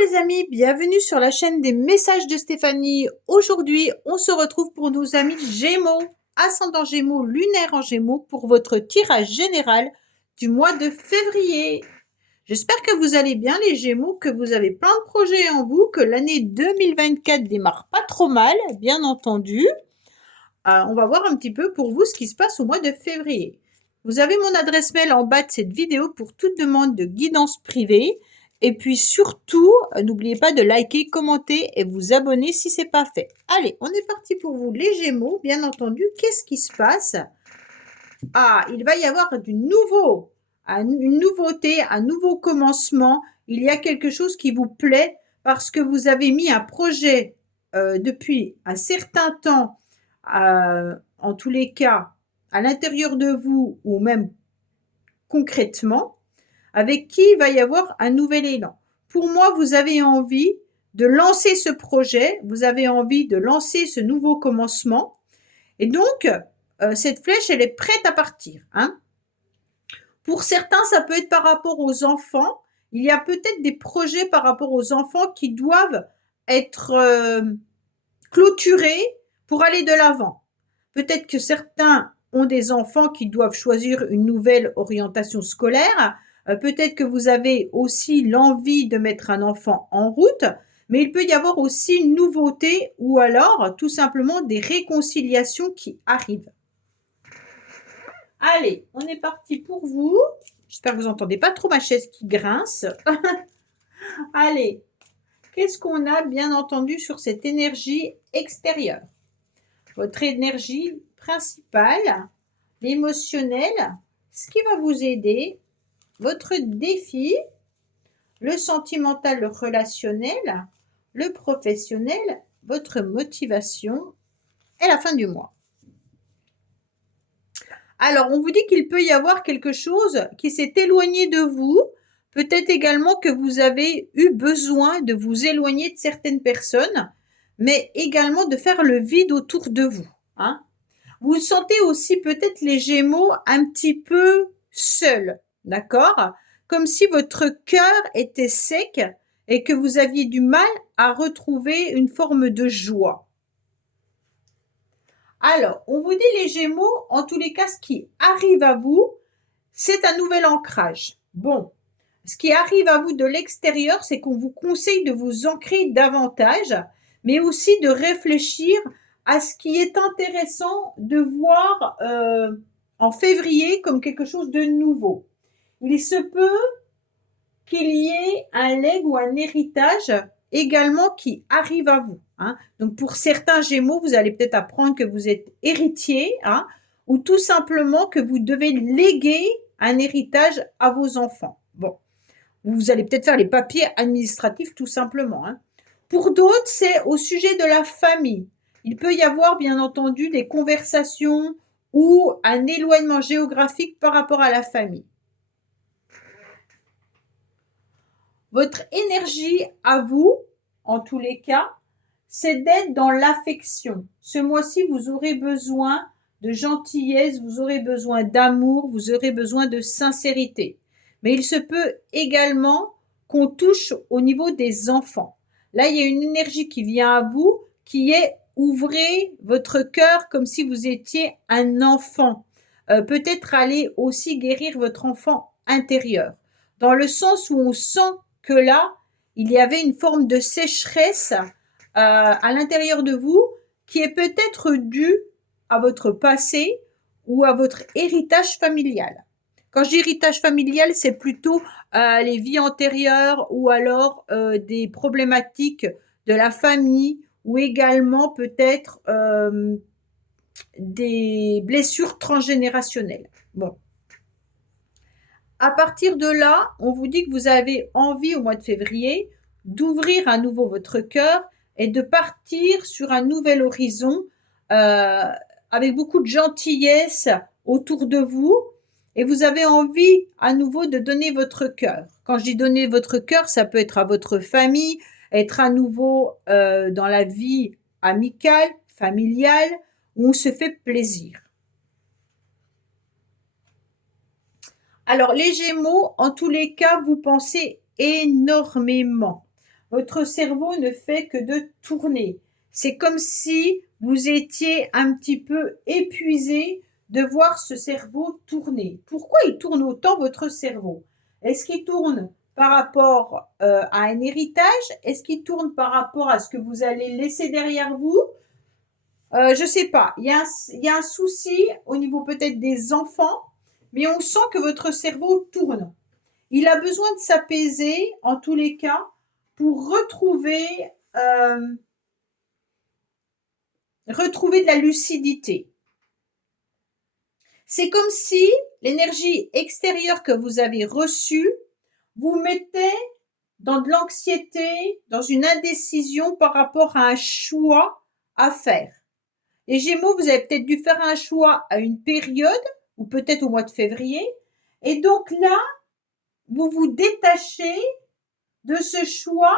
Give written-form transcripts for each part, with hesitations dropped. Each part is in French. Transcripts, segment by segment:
les amis, bienvenue sur la chaîne des messages de Stéphanie. Aujourd'hui, on se retrouve pour nos amis Gémeaux, ascendant Gémeaux, lunaire en Gémeaux, pour votre tirage général du mois de février. J'espère que vous allez bien les Gémeaux, que vous avez plein de projets en vous, que l'année 2024 démarre pas trop mal, bien entendu. On va voir un petit peu pour vous ce qui se passe au mois de février. Vous avez mon adresse mail en bas de cette vidéo pour toute demande de guidance privée. Et puis surtout, n'oubliez pas de liker, commenter et vous abonner si ce n'est pas fait. Allez, on est parti pour vous les Gémeaux, bien entendu. Qu'est-ce qui se passe? Ah, il va y avoir une nouveauté, un nouveau commencement. Il y a quelque chose qui vous plaît parce que vous avez mis un projet depuis un certain temps, en tous les cas, à l'intérieur de vous ou même concrètement, avec qui il va y avoir un nouvel élan. Pour moi, vous avez envie de lancer ce projet, vous avez envie de lancer ce nouveau commencement. Et donc, cette flèche, elle est prête à partir. Hein. Pour certains, ça peut être par rapport aux enfants. Il y a peut-être des projets par rapport aux enfants qui doivent être clôturés pour aller de l'avant. Peut-être que certains ont des enfants qui doivent choisir une nouvelle orientation scolaire. Peut-être que vous avez aussi l'envie de mettre un enfant en route, mais il peut y avoir aussi une nouveauté ou alors tout simplement des réconciliations qui arrivent. Allez, on est parti pour vous. J'espère que vous n'entendez pas trop ma chaise qui grince. Allez, qu'est-ce qu'on a bien entendu sur cette énergie extérieure? Votre énergie principale, l'émotionnel, ce qui va vous aider, votre défi, le sentimental, le relationnel, le professionnel, votre motivation et la fin du mois. Alors, on vous dit qu'il peut y avoir quelque chose qui s'est éloigné de vous. Peut-être également que vous avez eu besoin de vous éloigner de certaines personnes, mais également de faire le vide autour de vous. Hein. Vous sentez aussi peut-être les Gémeaux un petit peu seuls, d'accord? Comme si votre cœur était sec et que vous aviez du mal à retrouver une forme de joie. Alors, on vous dit les Gémeaux, en tous les cas, ce qui arrive à vous, c'est un nouvel ancrage. Bon, ce qui arrive à vous de l'extérieur, c'est qu'on vous conseille de vous ancrer davantage, mais aussi de réfléchir à ce qui est intéressant de voir en février comme quelque chose de nouveau. Il se peut qu'il y ait un legs ou un héritage également qui arrive à vous. Hein. Donc pour certains Gémeaux, vous allez peut-être apprendre que vous êtes héritier, hein, ou tout simplement que vous devez léguer un héritage à vos enfants. Bon, vous allez peut-être faire les papiers administratifs tout simplement. Hein. Pour d'autres, c'est au sujet de la famille. Il peut y avoir bien entendu des conversations ou un éloignement géographique par rapport à la famille. Votre énergie à vous, en tous les cas, c'est d'être dans l'affection. Ce mois-ci, vous aurez besoin de gentillesse, vous aurez besoin d'amour, vous aurez besoin de sincérité. Mais il se peut également qu'on touche au niveau des enfants. Là, il y a une énergie qui vient à vous, qui est ouvrez votre cœur comme si vous étiez un enfant. Peut-être aller aussi guérir votre enfant intérieur. Dans le sens où on sent que là, il y avait une forme de sécheresse à l'intérieur de vous qui est peut-être due à votre passé ou à votre héritage familial. Quand je dis héritage familial, c'est plutôt les vies antérieures ou alors des problématiques de la famille ou également peut-être des blessures transgénérationnelles. Bon. À partir de là, on vous dit que vous avez envie au mois de février d'ouvrir à nouveau votre cœur et de partir sur un nouvel horizon avec beaucoup de gentillesse autour de vous. Et vous avez envie à nouveau de donner votre cœur. Quand je dis donner votre cœur, ça peut être à votre famille, être à nouveau dans la vie amicale, familiale, où on se fait plaisir. Alors, les Gémeaux, en tous les cas, vous pensez énormément. Votre cerveau ne fait que de tourner. C'est comme si vous étiez un petit peu épuisé de voir ce cerveau tourner. Pourquoi il tourne autant votre cerveau? Est-ce qu'il tourne par rapport à un héritage? Est-ce qu'il tourne par rapport à ce que vous allez laisser derrière vous? Je sais pas. Il y a un souci au niveau peut-être des enfants, mais on sent que votre cerveau tourne. Il a besoin de s'apaiser, en tous les cas, pour euh, retrouver de la lucidité. C'est comme si l'énergie extérieure que vous avez reçue vous mettait dans de l'anxiété, dans une indécision par rapport à un choix à faire. Les Gémeaux, vous avez peut-être dû faire un choix à une période, ou peut-être au mois de février, et donc là, vous vous détachez de ce choix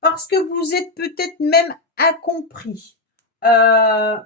parce que vous êtes peut-être même incompris. Euh,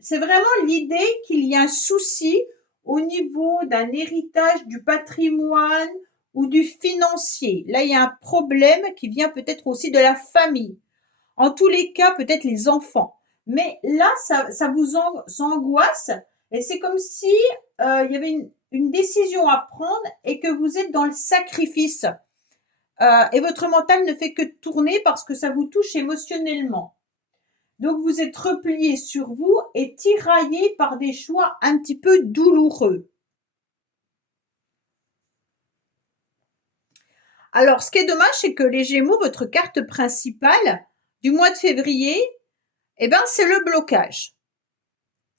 c'est vraiment l'idée qu'il y a un souci au niveau d'un héritage, du patrimoine ou du financier. Là, il y a un problème qui vient peut-être aussi de la famille. En tous les cas, peut-être les enfants. Mais là, ça vous angoisse et c'est comme si il y avait une décision à prendre et que vous êtes dans le sacrifice. Et votre mental ne fait que tourner parce que ça vous touche émotionnellement. Donc vous êtes replié sur vous et tiraillé par des choix un petit peu douloureux. Alors, ce qui est dommage, c'est que les Gémeaux, votre carte principale du mois de février, eh ben, c'est le blocage.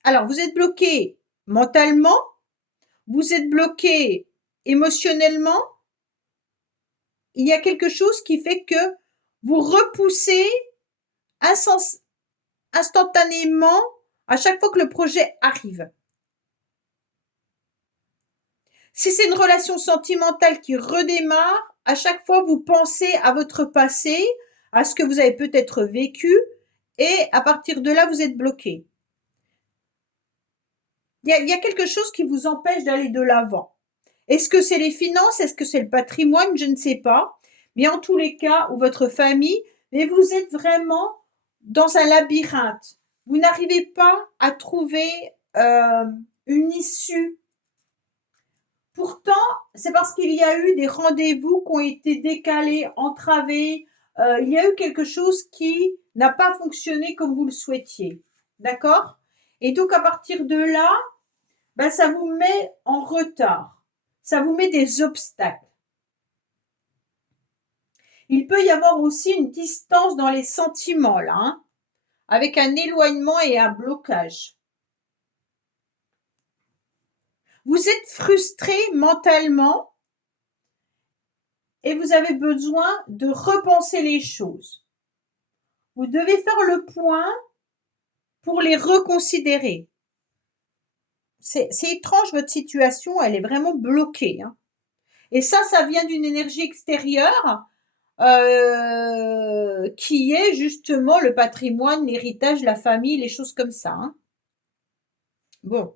Alors, vous êtes bloqué mentalement, vous êtes bloqué émotionnellement. Il y a quelque chose qui fait que vous repoussez instantanément à chaque fois que le projet arrive. Si c'est une relation sentimentale qui redémarre, à chaque fois vous pensez à votre passé, à ce que vous avez peut-être vécu, et à partir de là, vous êtes bloqué. Il y a quelque chose qui vous empêche d'aller de l'avant. Est-ce que c'est les finances? Est-ce que c'est le patrimoine? Je ne sais pas. Mais en tous les cas, ou votre famille, mais vous êtes vraiment dans un labyrinthe. Vous n'arrivez pas à trouver une issue. Pourtant, c'est parce qu'il y a eu des rendez-vous qui ont été décalés, entravés. Il y a eu quelque chose qui n'a pas fonctionné comme vous le souhaitiez. D'accord? Et donc, à partir de là, ben, ça vous met en retard. Ça vous met des obstacles. Il peut y avoir aussi une distance dans les sentiments, là, hein, avec un éloignement et un blocage. Vous êtes frustré mentalement et vous avez besoin de repenser les choses. Vous devez faire le point pour les reconsidérer. C'est étrange, votre situation, elle est vraiment bloquée, hein. Et ça vient d'une énergie extérieure qui est justement le patrimoine, l'héritage, la famille, les choses comme ça, hein. Bon.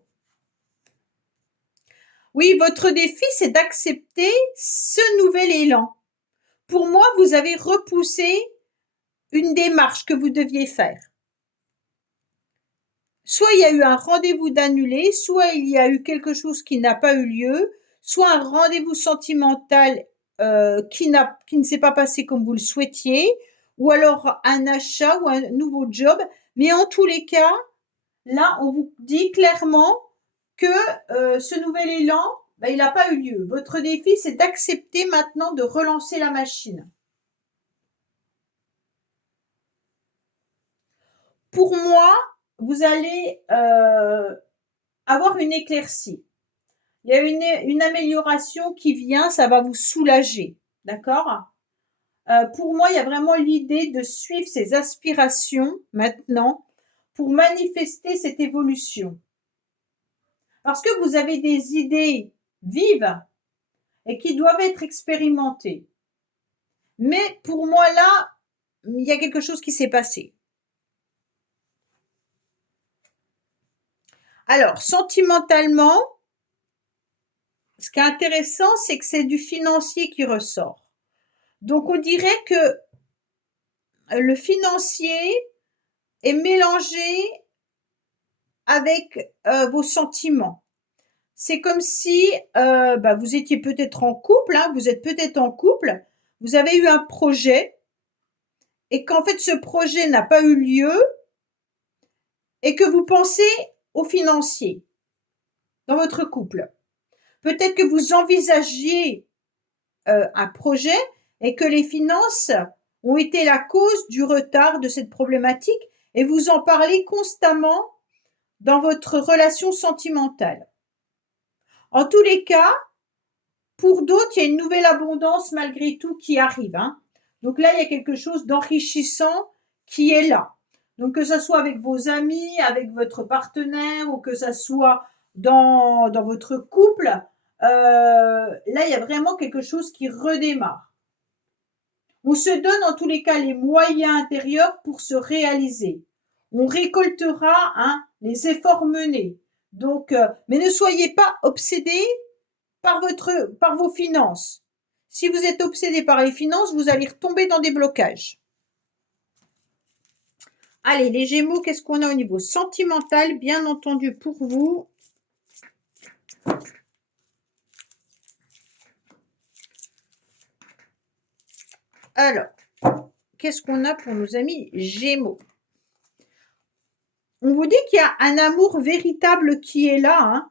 Oui, votre défi, c'est d'accepter ce nouvel élan. Pour moi, vous avez repoussé une démarche que vous deviez faire. Soit il y a eu un rendez-vous d'annulé, soit il y a eu quelque chose qui n'a pas eu lieu, soit un rendez-vous sentimental qui ne s'est pas passé comme vous le souhaitiez, ou alors un achat ou un nouveau job. Mais en tous les cas, là, on vous dit clairement que ce nouvel élan, ben, il n'a pas eu lieu. Votre défi, c'est d'accepter maintenant de relancer la machine. Pour moi, vous allez avoir une éclaircie. Il y a une amélioration qui vient, ça va vous soulager. D'accord? Pour moi, il y a vraiment l'idée de suivre ses aspirations maintenant pour manifester cette évolution. Parce que vous avez des idées vives et qui doivent être expérimentées. Mais pour moi, là, il y a quelque chose qui s'est passé. Alors, sentimentalement, ce qui est intéressant, c'est que c'est du financier qui ressort. Donc, on dirait que le financier est mélangé avec vos sentiments. C'est comme si vous étiez peut-être en couple, hein, vous êtes peut-être en couple, vous avez eu un projet et qu'en fait ce projet n'a pas eu lieu et que vous pensez au financier dans votre couple. Peut-être que vous envisagiez un projet et que les finances ont été la cause du retard de cette problématique et vous en parlez constamment dans votre relation sentimentale. En tous les cas, pour d'autres, il y a une nouvelle abondance malgré tout qui arrive, hein. Donc là, il y a quelque chose d'enrichissant qui est là. Donc que ça soit avec vos amis, avec votre partenaire ou que ça soit dans votre couple, là, il y a vraiment quelque chose qui redémarre. On se donne en tous les cas les moyens intérieurs pour se réaliser. On récoltera, hein, les efforts menés. Donc, mais ne soyez pas obsédés par vos finances. Si vous êtes obsédé par les finances, vous allez retomber dans des blocages. Allez, les Gémeaux, qu'est-ce qu'on a au niveau sentimental, bien entendu pour vous? Alors, qu'est-ce qu'on a pour nos amis Gémeaux? On vous dit qu'il y a un amour véritable qui est là, hein.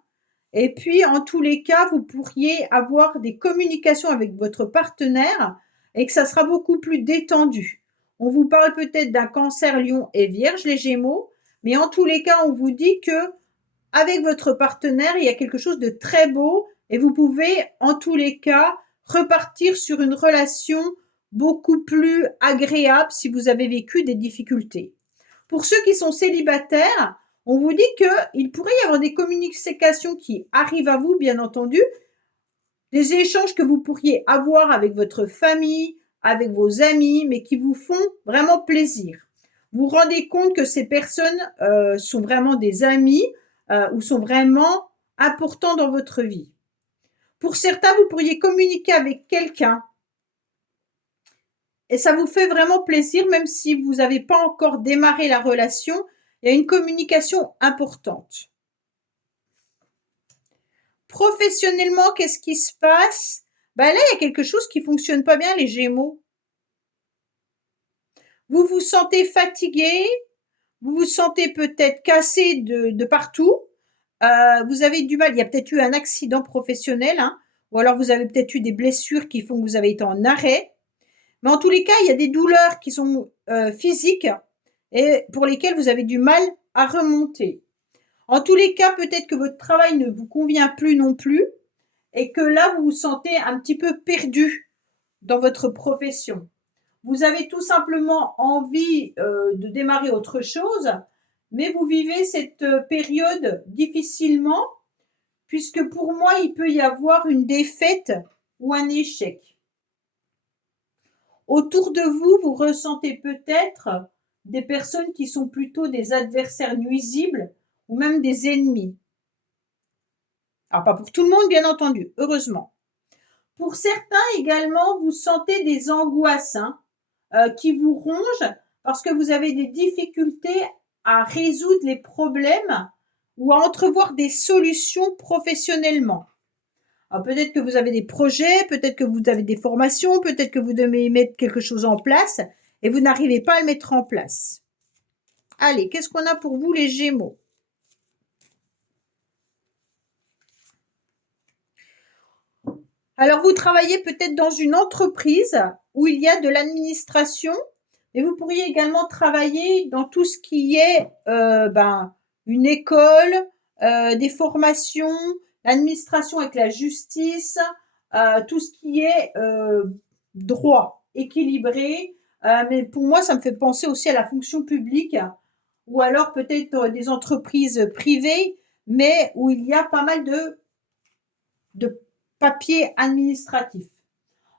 Et puis, en tous les cas, vous pourriez avoir des communications avec votre partenaire et que ça sera beaucoup plus détendu. On vous parle peut-être d'un cancer, lion et vierge, les Gémeaux, mais en tous les cas, on vous dit que avec votre partenaire, il y a quelque chose de très beau et vous pouvez, en tous les cas, repartir sur une relation beaucoup plus agréable si vous avez vécu des difficultés. Pour ceux qui sont célibataires, on vous dit qu'il pourrait y avoir des communications qui arrivent à vous, bien entendu, des échanges que vous pourriez avoir avec votre famille, avec vos amis, mais qui vous font vraiment plaisir. Vous vous rendez compte que ces personnes sont vraiment des amis ou sont vraiment importants dans votre vie. Pour certains, vous pourriez communiquer avec quelqu'un et ça vous fait vraiment plaisir, même si vous n'avez pas encore démarré la relation, il y a une communication importante. Professionnellement, qu'est-ce qui se passe? Là, il y a quelque chose qui fonctionne pas bien, les Gémeaux. Vous vous sentez fatigué, vous vous sentez peut-être cassé de partout, vous avez du mal, il y a peut-être eu un accident professionnel, hein, ou alors vous avez peut-être eu des blessures qui font que vous avez été en arrêt. Mais en tous les cas, il y a des douleurs qui sont physiques et pour lesquelles vous avez du mal à remonter. En tous les cas, peut-être que votre travail ne vous convient plus non plus et que là, vous vous sentez un petit peu perdu dans votre profession. Vous avez tout simplement envie de démarrer autre chose, mais vous vivez cette période difficilement, puisque pour moi, il peut y avoir une défaite ou un échec. Autour de vous, vous ressentez peut-être des personnes qui sont plutôt des adversaires nuisibles ou même des ennemis. Alors, pas pour tout le monde, bien entendu, heureusement. Pour certains également, vous sentez des angoisses qui vous rongent parce que vous avez des difficultés à résoudre les problèmes ou à entrevoir des solutions professionnellement. Alors peut-être que vous avez des projets, peut-être que vous avez des formations, peut-être que vous devez mettre quelque chose en place et vous n'arrivez pas à le mettre en place. Allez, qu'est-ce qu'on a pour vous les Gémeaux? Alors vous travaillez peut-être dans une entreprise où il y a de l'administration, mais vous pourriez également travailler dans tout ce qui est une école, des formations, l'administration avec la justice, tout ce qui est droit équilibré. Mais pour moi, ça me fait penser aussi à la fonction publique ou alors peut-être des entreprises privées, mais où il y a pas mal de papiers administratifs.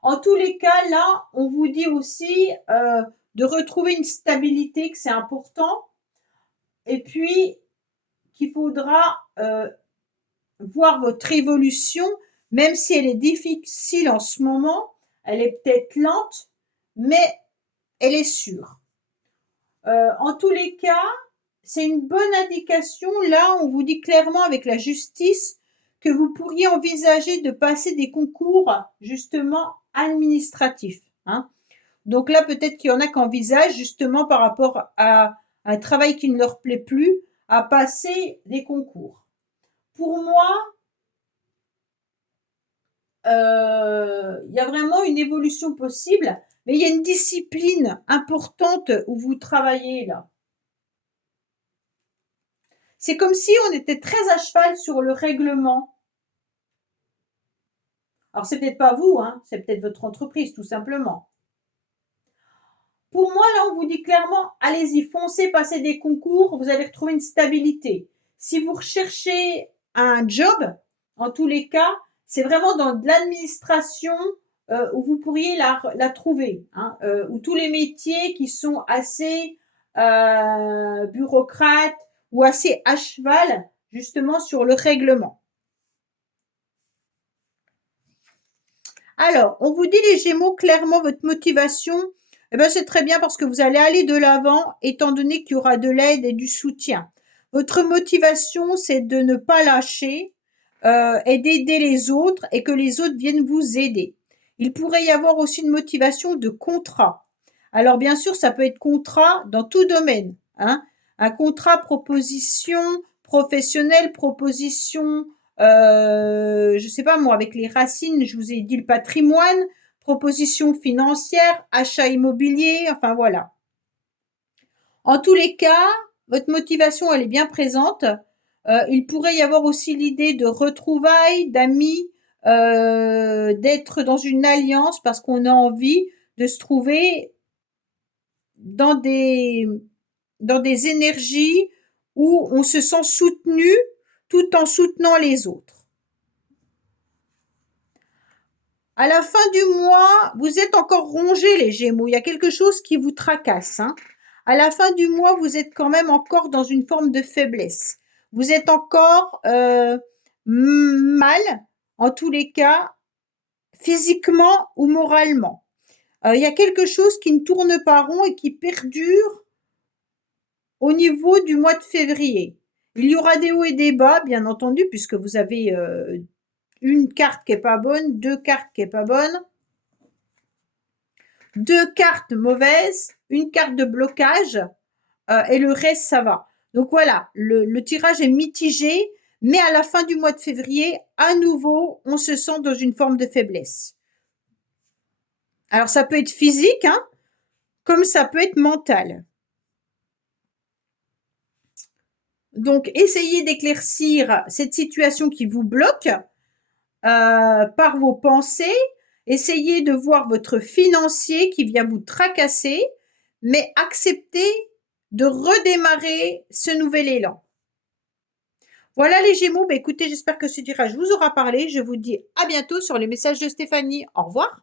En tous les cas, là, on vous dit aussi de retrouver une stabilité, que c'est important, et puis qu'il faudra voir votre évolution, même si elle est difficile en ce moment, Elle est peut-être lente, mais elle est sûre. En tous les cas, c'est une bonne indication. Là, on vous dit clairement avec la justice que vous pourriez envisager de passer des concours, justement, administratifs. Hein. Donc là, peut-être qu'il y en a qui envisagent, justement, par rapport à un travail qui ne leur plaît plus, à passer des concours. Pour moi, il y a vraiment une évolution possible, mais il y a une discipline importante où vous travaillez là. C'est comme si on était très à cheval sur le règlement. Alors c'est peut-être pas vous, hein, c'est peut-être votre entreprise tout simplement. Pour moi, là, on vous dit clairement, allez-y, foncez, passez des concours, vous allez retrouver une stabilité. Si vous recherchez un job, en tous les cas, c'est vraiment dans de l'administration où vous pourriez la trouver, hein, où tous les métiers qui sont assez bureaucrates ou assez à cheval, justement, sur le règlement. Alors, on vous dit les Gémeaux, clairement, votre motivation, eh ben, c'est très bien parce que vous allez aller de l'avant, étant donné qu'il y aura de l'aide et du soutien. Votre motivation, c'est de ne pas lâcher et d'aider les autres et que les autres viennent vous aider. Il pourrait y avoir aussi une motivation de contrat. Alors, bien sûr, ça peut être contrat dans tout domaine. Hein. Un contrat proposition professionnelle, proposition je sais pas moi, avec les racines, je vous ai dit le patrimoine, proposition financière, achat immobilier, enfin voilà. En tous les cas, votre motivation, elle est bien présente. Il pourrait y avoir aussi l'idée de retrouvailles, d'amis, d'être dans une alliance parce qu'on a envie de se trouver dans dans des énergies où on se sent soutenu tout en soutenant les autres. À la fin du mois, vous êtes encore rongés, les Gémeaux. Il y a quelque chose qui vous tracasse. Hein. À la fin du mois, vous êtes quand même encore dans une forme de faiblesse. Vous êtes encore mal, en tous les cas, physiquement ou moralement. Il y a quelque chose qui ne tourne pas rond et qui perdure au niveau du mois de février. Il y aura des hauts et des bas, bien entendu, puisque vous avez une carte qui est pas bonne, deux cartes qui est pas bonne. Deux cartes mauvaises, une carte de blocage et le reste, ça va. Donc voilà, le tirage est mitigé, mais à la fin du mois de février, à nouveau, on se sent dans une forme de faiblesse. Alors ça peut être physique, hein, comme ça peut être mental. Donc essayez d'éclaircir cette situation qui vous bloque par vos pensées. Essayez de voir votre financier qui vient vous tracasser, mais acceptez de redémarrer ce nouvel élan. Voilà les Gémeaux, écoutez, j'espère que ce tirage vous aura parlé. Je vous dis à bientôt sur les messages de Stéphanie. Au revoir.